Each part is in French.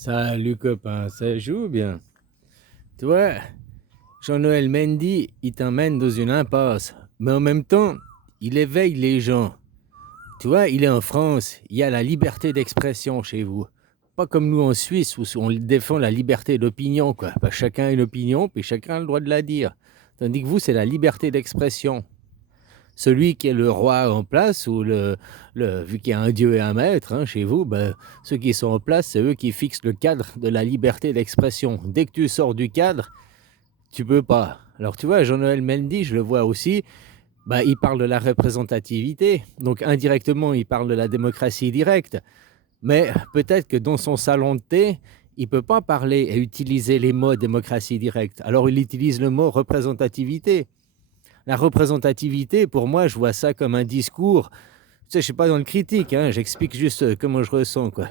Salut copain, ça joue bien. Tu vois, Jean-Noël Mendy, il t'emmène dans une impasse. Mais en même temps, il éveille les gens. Tu vois, il est en France, il y a la liberté d'expression chez vous. Pas comme nous en Suisse où on défend la liberté d'opinion, quoi. Bah, chacun a une opinion, puis chacun a le droit de la dire. Tandis que vous, c'est la liberté d'expression. Celui qui est le roi en place, ou vu qu'il y a un dieu et un maître, hein, chez vous, ben, ceux qui sont en place, c'est eux qui fixent le cadre de la liberté d'expression. Dès que tu sors du cadre, tu peux pas. Alors tu vois, Jean-Noël Mendy, je le vois aussi, ben, il parle de la représentativité, donc indirectement, il parle de la démocratie directe, mais peut-être que dans son salon de thé, il ne peut pas parler et utiliser les mots démocratie directe. Alors il utilise le mot représentativité. La représentativité, pour moi, je vois ça comme un discours. Tu sais, je suis pas dans le critique, hein, j'explique juste comment je ressens, quoi.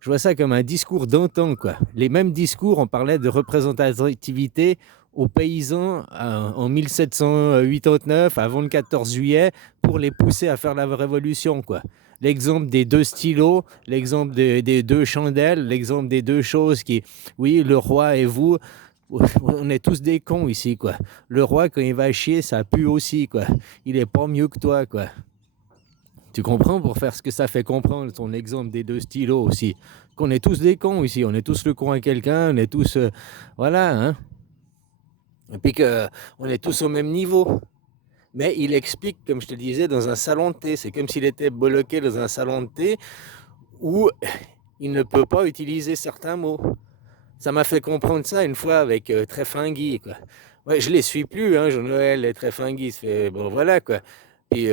Je vois ça comme un discours d'antan, quoi. Les mêmes discours, on parlait de représentativité aux paysans en 1789, avant le 14 juillet, pour les pousser à faire la révolution, quoi. L'exemple des deux stylos, l'exemple des deux chandelles, l'exemple des deux choses qui, oui, le roi et vous, on est tous des cons ici, quoi. Le roi, quand il va chier, ça pue aussi, quoi. Il est pas mieux que toi, quoi. Tu comprends pour faire ce que ça fait comprendre, ton exemple des deux stylos aussi. Qu'on est tous des cons ici, on est tous le con à quelqu'un, on est tous. Voilà, hein. Et puis qu'on est tous au même niveau. Mais il explique, comme je te disais, dans un salon de thé. C'est comme s'il était bloqué dans un salon de thé où il ne peut pas utiliser certains mots. Ça m'a fait comprendre ça une fois avec Tréfingui, quoi. Ouais, je les suis plus, hein, Jean-Noël et Tréfingui. Bon, voilà, quoi. Et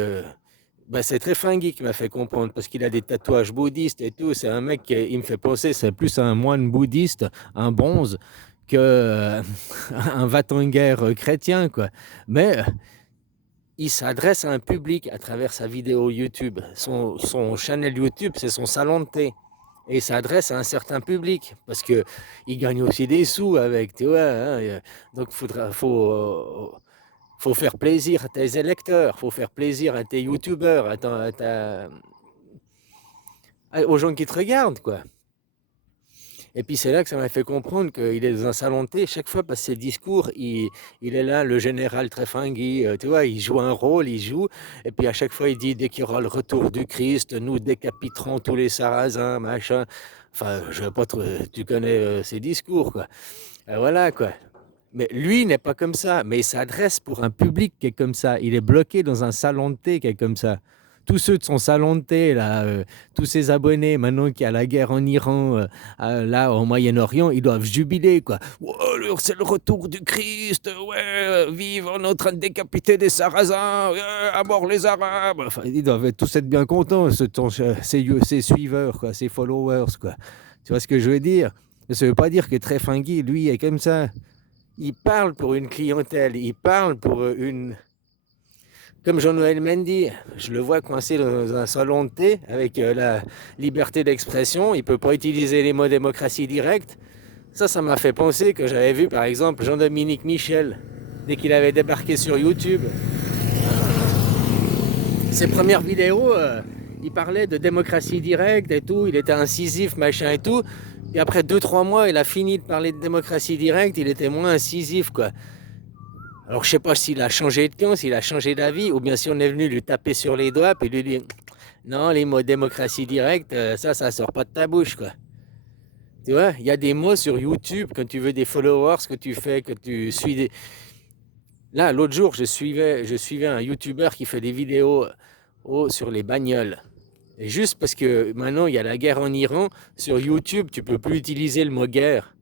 bah, c'est Tréfingui qui m'a fait comprendre parce qu'il a des tatouages bouddhistes et tout. C'est un mec qui il me fait penser, c'est plus un moine bouddhiste, un bronze, que un va-t-en-guerre chrétien, quoi. Mais il s'adresse à un public à travers sa vidéo YouTube. Son channel YouTube, c'est son salon de thé. Et il s'adresse à un certain public parce que il gagne aussi des sous avec, tu vois, hein. Donc faut faire plaisir à tes électeurs, faut faire plaisir à tes youtubeurs, aux gens qui te regardent, quoi. Et puis c'est là que ça m'a fait comprendre qu'il est dans un salon de thé, chaque fois, parce que ses discours, il est là, le général Tréfingui, tu vois, il joue un rôle, il joue, et puis à chaque fois il dit, dès qu'il y aura le retour du Christ, nous décapiterons tous les Sarrasins, machin. Enfin, je sais pas trop, tu connais ses discours, quoi. Voilà, quoi. Mais lui n'est pas comme ça, mais il s'adresse pour un public qui est comme ça. Il est bloqué dans un salon de thé qui est comme ça. Tous ceux de son salon de thé, là, tous ses abonnés, maintenant qu'il y a la guerre en Iran, là, au Moyen-Orient, ils doivent jubiler, quoi. Ouais, c'est le retour du Christ, ouais, vive, on est en train de décapiter des Sarrasins, ouais, à mort les Arabes. Enfin, ils doivent tous être bien contents, ces suiveurs, quoi, ces followers, quoi. Tu vois ce que je veux dire? Mais ça ne veut pas dire que Tréfingui, lui, est comme ça. Il parle pour une clientèle, il parle pour une... Comme Jean-Noël Mendy, je le vois coincé dans un salon de thé avec la liberté d'expression, il ne peut pas utiliser les mots démocratie directe. Ça m'a fait penser que j'avais vu par exemple Jean-Dominique Michel, dès qu'il avait débarqué sur YouTube. Ses premières vidéos, il parlait de démocratie directe et tout, il était incisif, machin et tout. Et après 2-3 mois, il a fini de parler de démocratie directe, il était moins incisif, quoi. Alors je sais pas s'il a changé de camp, s'il a changé d'avis, ou bien si on est venu lui taper sur les doigts et lui dire non, les mots démocratie directe, ça sort pas de ta bouche, quoi. Tu vois, il y a des mots sur YouTube quand tu veux des followers, que tu fais, que tu suis des. Là, l'autre jour, je suivais un YouTuber qui fait des vidéos sur les bagnoles. Et juste parce que maintenant il y a la guerre en Iran, sur YouTube, tu peux plus utiliser le mot guerre.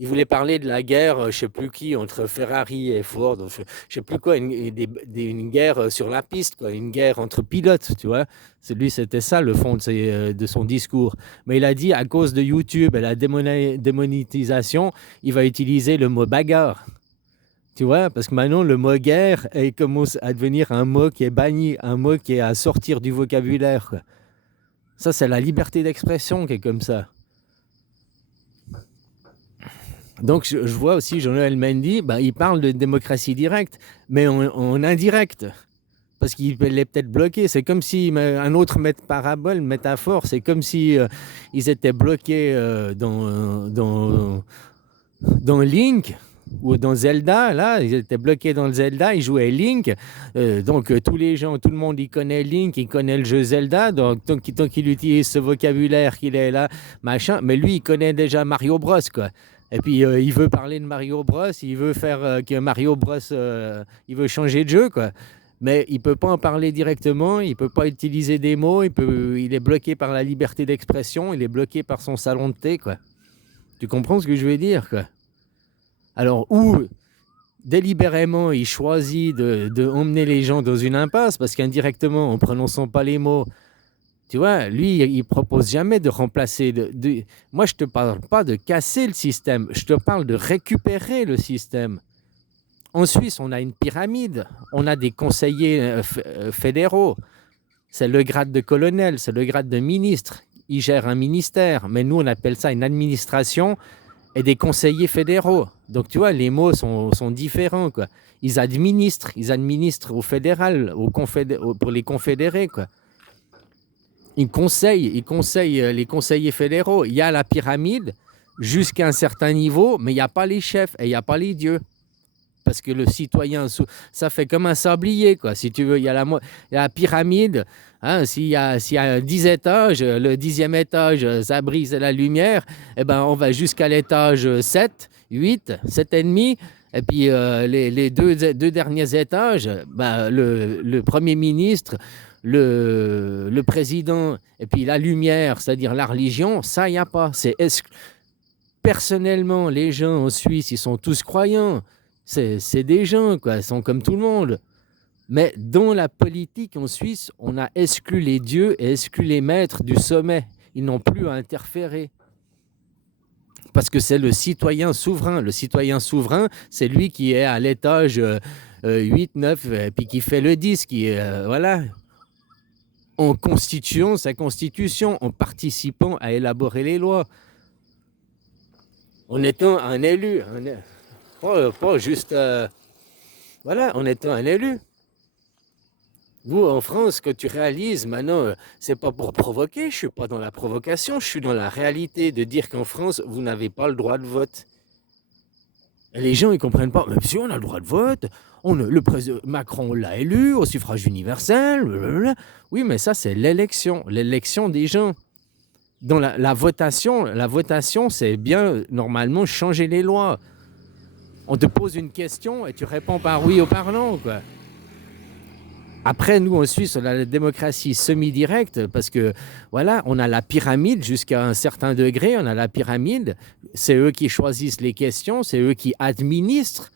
Il voulait parler de la guerre, je ne sais plus qui, entre Ferrari et Ford, je ne sais plus quoi, une guerre sur la piste, quoi, une guerre entre pilotes, tu vois. C'était ça le fond de son discours. Mais il a dit, à cause de YouTube et la démonétisation, il va utiliser le mot bagarre. Tu vois, parce que maintenant, le mot guerre commence à devenir un mot qui est banni, un mot qui est à sortir du vocabulaire, quoi. Ça, c'est la liberté d'expression qui est comme ça. Donc, je vois aussi Jean-Noël Mendy, il parle de démocratie directe, mais en indirect. parce qu'il est peut-être bloqué. C'est comme si un autre parabole, métaphore, c'est comme si ils étaient bloqués dans Link ou dans Zelda. Là, ils étaient bloqués dans le Zelda, ils jouaient Link. Donc tous les gens, tout le monde, il connaît Link, il connaît le jeu Zelda. Donc tant qu'il utilise ce vocabulaire qu'il est là, machin. Mais lui, il connaît déjà Mario Bros, quoi. Et puis il veut parler de Mario Bros, il veut faire que Mario Bros, il veut changer de jeu, quoi. Mais il peut pas en parler directement, il peut pas utiliser des mots, il est bloqué par la liberté d'expression, il est bloqué par son salon de thé, quoi. Tu comprends ce que je veux dire, quoi? Alors, ou délibérément, il choisit de emmener les gens dans une impasse, parce qu'indirectement, en prononçant pas les mots, tu vois, lui, il propose jamais de remplacer. Moi, je te parle pas de casser le système, je te parle de récupérer le système. En Suisse, on a une pyramide, on a des conseillers fédéraux. C'est le grade de colonel, c'est le grade de ministre. Ils gèrent un ministère, mais nous, on appelle ça une administration et des conseillers fédéraux. Donc, tu vois, les mots sont différents, quoi. Ils administrent au fédéral, pour les confédérés, quoi. Ils conseillent les conseillers fédéraux. Il y a la pyramide jusqu'à un certain niveau, mais il n'y a pas les chefs et il n'y a pas les dieux. Parce que le citoyen, ça fait comme un sablier, quoi. Si tu veux, il y a la pyramide. Hein, s'il y a 10 étages, le 10e étage, ça brise la lumière, eh ben, on va jusqu'à l'étage 7, 8, 7,5. Et puis les deux derniers étages, ben, le Premier ministre, le président, et puis la lumière, c'est-à-dire la religion, ça, il n'y a pas. Personnellement, les gens en Suisse, ils sont tous croyants. C'est des gens, quoi. Ils sont comme tout le monde. Mais dans la politique en Suisse, on a exclu les dieux et exclu les maîtres du sommet. Ils n'ont plus à interférer. Parce que c'est le citoyen souverain. Le citoyen souverain, c'est lui qui est à l'étage 8, 9, et puis qui fait le 10, qui est, voilà, en constituant sa constitution, en participant à élaborer les lois. En étant un élu, pas juste, voilà, en étant un élu. Vous, en France, que tu réalises maintenant, c'est pas pour provoquer, je suis pas dans la provocation, je suis dans la réalité de dire qu'en France, vous n'avez pas le droit de vote. Et les gens, ils comprennent pas, mais si on a le droit de vote, le président Macron l'a élu au suffrage universel, blablabla. Oui, mais ça, c'est l'élection des gens. Dans la votation, c'est bien, normalement, changer les lois. On te pose une question et tu réponds par oui ou par non, quoi. Après, nous, en Suisse, on a la démocratie semi-directe parce que, voilà, on a la pyramide jusqu'à un certain degré. On a la pyramide. C'est eux qui choisissent les questions. C'est eux qui administrent.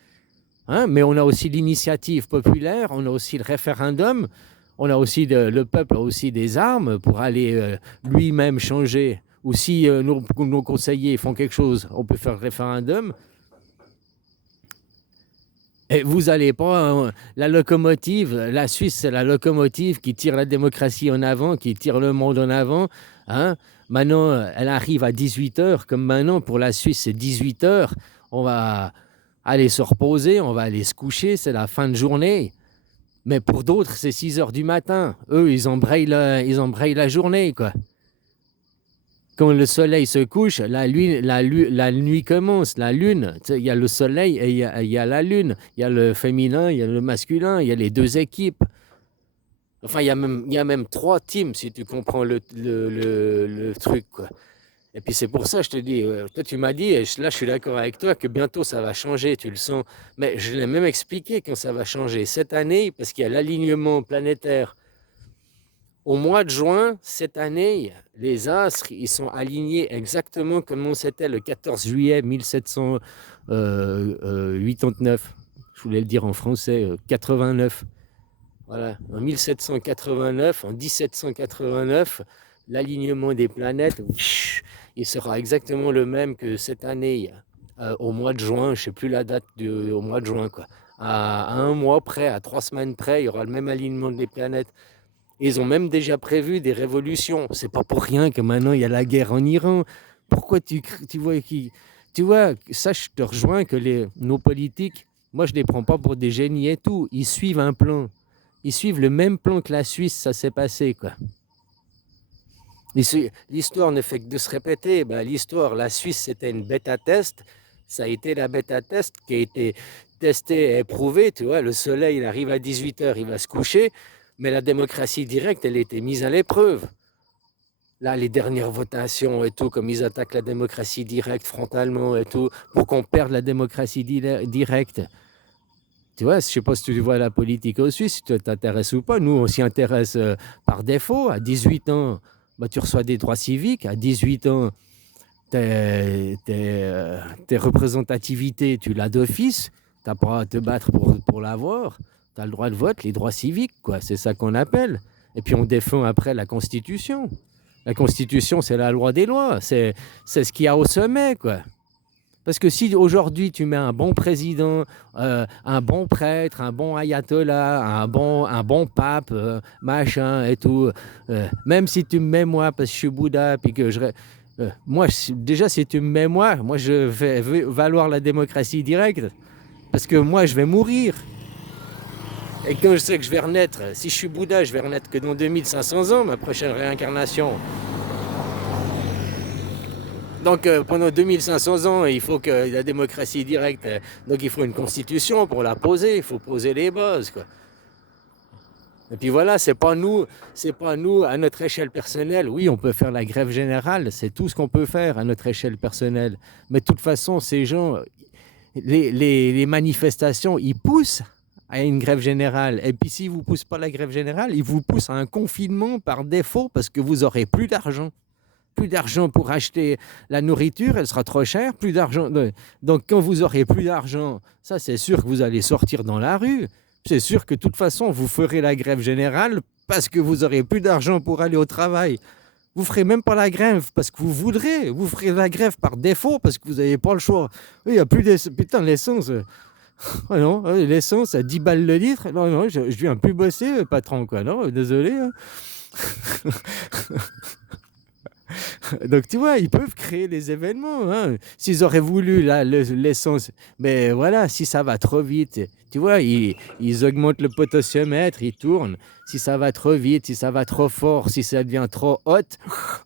Hein, mais on a aussi l'initiative populaire. On a aussi le référendum. On a aussi le peuple a aussi des armes pour aller lui-même changer. Ou si nos conseillers font quelque chose, on peut faire le référendum. Et vous n'allez pas, la locomotive, la Suisse, c'est la locomotive qui tire la démocratie en avant, qui tire le monde en avant. Hein. Maintenant, elle arrive à 18h, comme maintenant, pour la Suisse, c'est 18h. On va aller se reposer, on va aller se coucher, c'est la fin de journée. Mais pour d'autres, c'est 6h du matin. Eux, ils embrayent la journée, quoi. Quand le soleil se couche, la nuit commence, la lune. Il y a le soleil et il y a la lune. Il y a le féminin, il y a le masculin, il y a les deux équipes. Enfin, il y a même 3 teams, si tu comprends le truc, quoi. Et puis c'est pour ça que je te dis, toi tu m'as dit, et là je suis d'accord avec toi, que bientôt ça va changer, tu le sens. Mais je l'ai même expliqué quand ça va changer. Cette année, parce qu'il y a l'alignement planétaire. Au mois de juin, cette année, les astres, ils sont alignés exactement comme c'était le 14 juillet 1789. Je voulais le dire en français, 89. Voilà, en 1789, en 1789, l'alignement des planètes, il sera exactement le même que cette année, au mois de juin, je ne sais plus la date au mois de juin, quoi. À un mois près, à 3 semaines près, il y aura le même alignement des planètes. Ils ont même déjà prévu des révolutions. C'est pas pour rien que maintenant il y a la guerre en Iran. Pourquoi tu vois ça, je te rejoins que nos politiques, moi je les prends pas pour des génies et tout. Ils suivent un plan. Ils suivent le même plan que la Suisse, ça s'est passé, quoi. L'histoire ne fait que de se répéter. Ben, l'histoire, la Suisse, c'était une bêta-test. Ça a été la bêta-test qui a été testée et éprouvée. Tu vois, le soleil, il arrive à 18h, il va se coucher. Mais la démocratie directe, elle a été mise à l'épreuve. Là, les dernières votations et tout, comme ils attaquent la démocratie directe frontalement et tout, pour qu'on perde la démocratie directe. Tu vois, je ne sais pas si tu vois la politique en Suisse, si tu t'intéresses ou pas. Nous, on s'y intéresse par défaut. À 18 ans, bah, tu reçois des droits civiques. À 18 ans, tes représentativités, tu l'as d'office. Tu n'as pas à te battre pour l'avoir. Tu as le droit de vote, les droits civiques, quoi. C'est ça qu'on appelle. Et puis on défend après la Constitution. La Constitution, c'est la loi des lois. C'est ce qu'il y a au sommet, quoi. Parce que si aujourd'hui tu mets un bon président, un bon prêtre, un bon ayatollah, un bon pape, machin et tout, même si tu me mets moi parce que je suis Bouddha, puis que moi, déjà si tu me mets moi je vais valoir la démocratie directe, parce que moi je vais mourir. Et quand je sais que je vais renaître, si je suis Bouddha, je vais renaître que dans 2500 ans, ma prochaine réincarnation. Donc pendant 2500 ans, il faut que la démocratie directe, donc il faut une constitution pour la poser, il faut poser les bases, quoi. Et puis voilà, c'est pas nous à notre échelle personnelle. Oui, on peut faire la grève générale, c'est tout ce qu'on peut faire à notre échelle personnelle. Mais de toute façon, ces gens, les manifestations, ils poussent à une grève générale. Et puis s'ils ne vous poussent pas à la grève générale, ils vous poussent à un confinement par défaut parce que vous aurez plus d'argent. Plus d'argent pour acheter la nourriture, elle sera trop chère, plus d'argent. Donc quand vous aurez plus d'argent, ça c'est sûr que vous allez sortir dans la rue. C'est sûr que de toute façon, vous ferez la grève générale parce que vous aurez plus d'argent pour aller au travail. Vous ferez même pas la grève parce que vous voudrez. Vous ferez la grève par défaut parce que vous n'avez pas le choix. Il n'y a plus d'essence. Putain, l'essence. Oh non, l'essence à 10 balles le litre. Non, non, je viens plus bosser, patron, quoi. Non, désolé. Hein. Donc tu vois, ils peuvent créer des événements. Hein. S'ils auraient voulu l'essence, mais voilà, si ça va trop vite, tu vois, ils augmentent le potentiomètre, ils tournent. Si ça va trop vite, si ça va trop fort, si ça devient trop haute,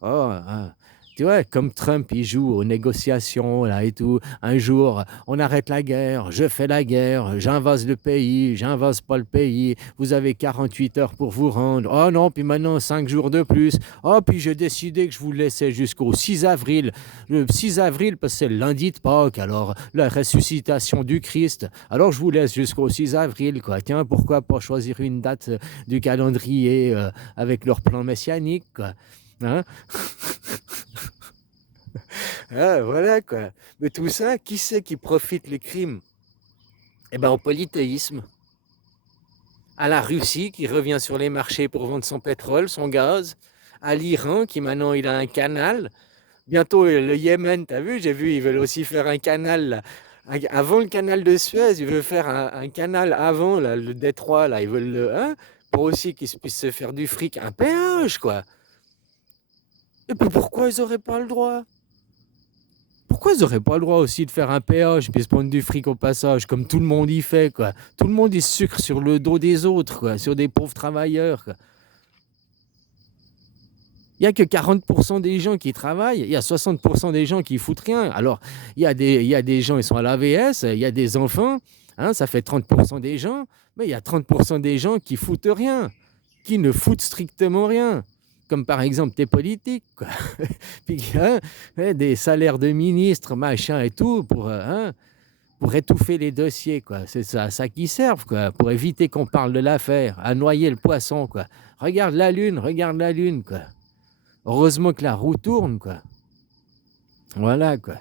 oh, hein. Tu vois, comme Trump, il joue aux négociations là et tout. Un jour, on arrête la guerre, je fais la guerre, j'invase le pays, j'invase pas le pays. Vous avez 48 heures pour vous rendre. Oh non, puis maintenant 5 jours de plus. Oh, puis j'ai décidé que je vous laissais jusqu'au 6 avril. Le 6 avril, parce que c'est le lundi de Pâques, alors la ressuscitation du Christ. Alors je vous laisse jusqu'au 6 avril, quoi. Tiens, pourquoi pas choisir une date du calendrier avec leur plan messianique, quoi. Hein? Ah, voilà, quoi. Mais tout ça, qui c'est qui profite le crime? Eh bien, au polythéisme. À la Russie qui revient sur les marchés pour vendre son pétrole, son gaz. À l'Iran qui maintenant il a un canal. Bientôt le Yémen, t'as vu, j'ai vu, ils veulent aussi faire un canal là. Avant le canal de Suez, ils veulent faire un canal avant là, le détroit là, ils veulent hein, pour aussi qu'ils puissent se faire du fric, un péage quoi. Et puis pourquoi ils n'auraient pas le droit? Pourquoi ils n'auraient pas le droit aussi de faire un péage puis se prendre du fric au passage, comme tout le monde y fait, quoi. Tout le monde y sucre sur le dos des autres, quoi, sur des pauvres travailleurs, quoi. Il n'y a que 40% des gens qui travaillent, il y a 60% des gens qui foutent rien. Alors, il y a des gens, ils sont à l'AVS, il y a des enfants, hein, ça fait 30% des gens, mais il y a 30% des gens qui foutent rien, qui ne foutent strictement rien. Comme par exemple tes politiques, quoi. Puis, hein, des salaires de ministres, machin et tout, pour étouffer les dossiers, quoi. C'est ça qui servent, quoi, pour éviter qu'on parle de l'affaire, à noyer le poisson, quoi. Regarde la lune, quoi. Heureusement que la roue tourne, quoi. Voilà, quoi.